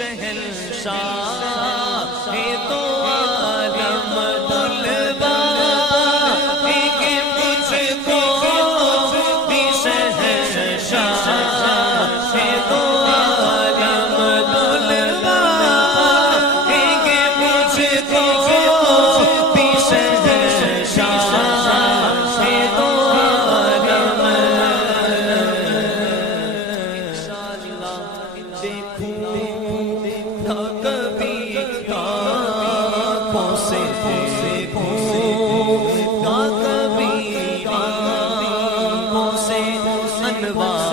شہنشاہ ہے تو عالم طلبا ہے کہ مجھ کو بھی شہنشاہ ہے تو عالم طلبا ہے کہ مجھ کو بھی شہنشاہ ہے تو عالم انشاءاللہ دیکھوں کبھی آنکھوں سے انوار